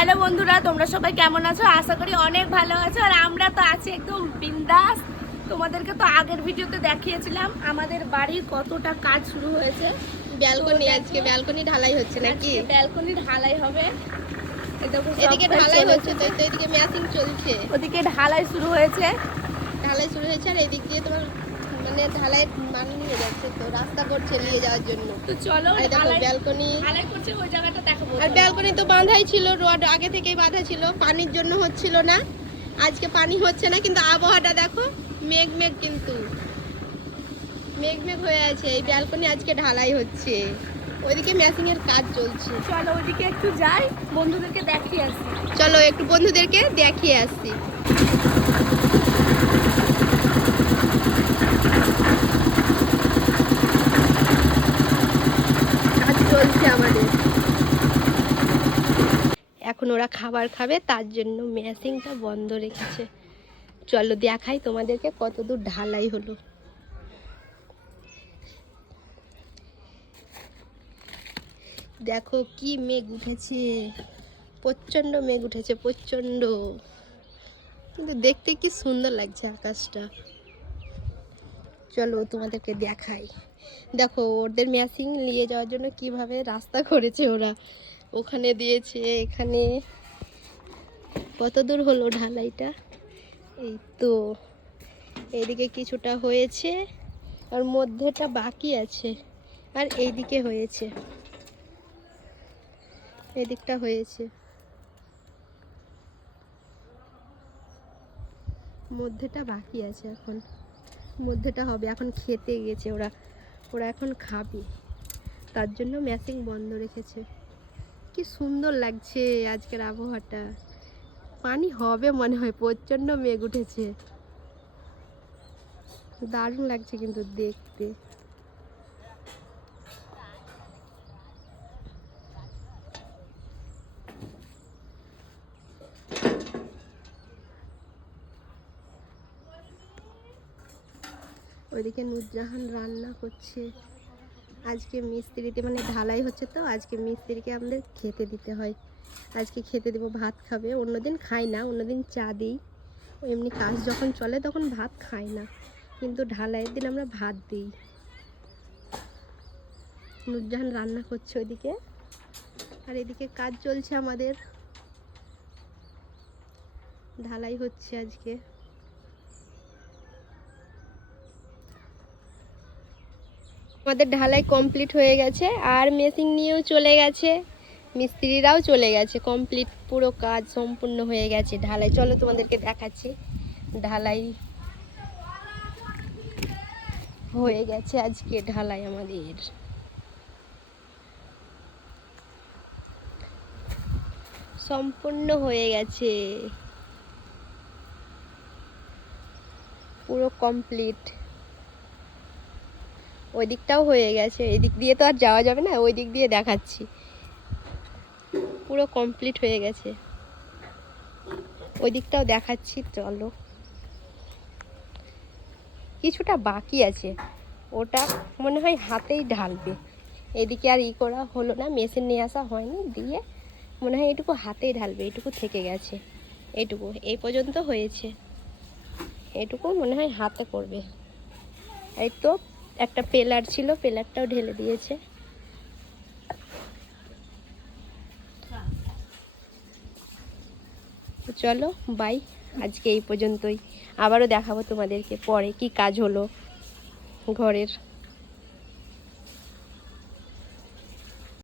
Hello বন্ধুরা, তোমরা সবাই কেমন আছো? আশা করি অনেক ভালো আছো। আর আমরা তো আছি একদম বিন্দাস। তোমাদেরকে তো আগের ভিডিওতে দেখিয়েছিলাম আমাদের বাড়ির কতটা কাজ শুরু হয়েছে। ব্যালকনি আজকে ব্যালকনি ঢালাই হচ্ছে নাকি? ব্যালকনি ঢালাই হবে। এদিকে ঢালাই হচ্ছে তো এদিকে ম্যাচিং চলছে। ওদিকে ঢালাই শুরু হয়েছে। আর এদিক দিয়ে তোমার মানে ঢালাই বানিয়ে যাচ্ছে, তো রাস্তা করছে নিয়ে যাওয়ার জন্য। তো চলো দেখো ব্যালকনি ঢালাই করছে, ওই জায়গাটা দেখাবো। আর ব্যালকনি তো বাঁধাই ছিল, রড আগে থেকেই বাঁধা ছিল, পানির জন্য হচ্ছিল না। আজকে পানি হচ্ছে না, কিন্তু আবহাওয়াটা দেখো মেঘ মেঘ, কিন্তু মেঘ মেঘ হয়ে আছে। এই ব্যালকনি আজকে ঢালাই হচ্ছে, ওইদিকে ম্যাচিং এর কাজ চলছে। চলো ওইদিকে একটু যাই, বন্ধুদেরকে দেখিয়ে আসি। চলো একটু বন্ধুদেরকে দেখিয়ে আসছি। কাজ চলছে আমাদের। এখন ওরা খাবার খাবে, তার জন্য ম্যাচিংটা বন্ধ রেখেছে। চলো দেখাই তোমাদেরকে কতদূর ঢালাই হলো। দেখো কি মেঘ উঠেছে, প্রচন্ড মেঘ উঠেছে, প্রচন্ড। কিন্তু দেখতে কি সুন্দর লাগছে আকাশটা। চলো তোমাদেরকে দেখাই। দেখো ওদের ম্যাচিং নিয়ে যাওয়ার জন্য কিভাবে রাস্তা করেছে ওরা, ওখানে দিয়েছে, এখানে। কত দূর হলো ঢালাইটা? এই তো এইদিকে কিছুটা হয়েছে, আর মধ্যেটা বাকি আছে, আর এইদিকে হয়েছে, এদিকটা হয়েছে, মধ্যেটা বাকি আছে। এখন মধ্যেটা হবে, এখন খেতে গেছে ওরা, ওরা এখন খাবে, তার জন্য ম্যাচিং বন্ধ রেখেছে। কি সুন্দর লাগছে আজকের আবহাওয়াটা। পানি হবে মনে হয়, প্রচন্ড মেঘ উঠেছে, দারুণ লাগছে কিন্তু দেখতে। ওইদিকে নুরজাহান রান্না করছে। আজকে মিস্ত্রিতে মানে ঢালাই হচ্ছে, তো আজকে মিস্ত্রিকে আমাদের খেতে দিতে হয়। আজকে খেতে দেবো, ভাত খাবে। অন্যদিন খাই না, অন্যদিন চা দিই। এমনি কাজ যখন চলে তখন ভাত খাই না, কিন্তু ঢালাইয়ের দিন আমরা ভাত দিই। নুরজাহান রান্না করছে ওইদিকে, আর এদিকে কাজ চলছে আমাদের। ঢালাই হচ্ছে আজকে। আমাদের ঢালাই কমপ্লিট হয়ে গেছে, আর মেশিন নিয়েও চলে গেছে, মিস্ত্রিরাও চলে গেছে। কমপ্লিট, পুরো কাজ সম্পূর্ণ হয়ে গেছে ঢালাই। চলো তোমাদেরকে দেখাচ্ছি। ঢালাই হয়ে গেছে আজকে, ঢালাই আমাদের সম্পূর্ণ হয়ে গেছে, পুরো কমপ্লিট। ওই দিকটাও হয়ে গেছে, এই দিক দিয়ে তো আর যাওয়া যাবে না, ওই দিক দিয়ে দেখাচ্ছি। পুরো কমপ্লিট হয়ে গেছে, ওই দিকটাও দেখাচ্ছি। চলো, কিছুটা বাকি আছে, ওটা মনে হয় হাতেই ঢালবে। এদিকে আর করা হলো না, মেশিন নিয়ে আসা হয়নি, দিয়ে মনে হয় এটুকু হাতেই ঢালবে। এটুকু থেকে গেছে, এইটুকু এই পর্যন্ত হয়েছে, এটুকু মনে হয় হাতে করবে। এই তো একটা পেলার ছিল, পেলারটাও ঢেলে দিয়েছে। চলো বাই, আজকে এই পর্যন্তই। আবারও দেখাবো তোমাদেরকে পরে কি কাজ হলো ঘরের।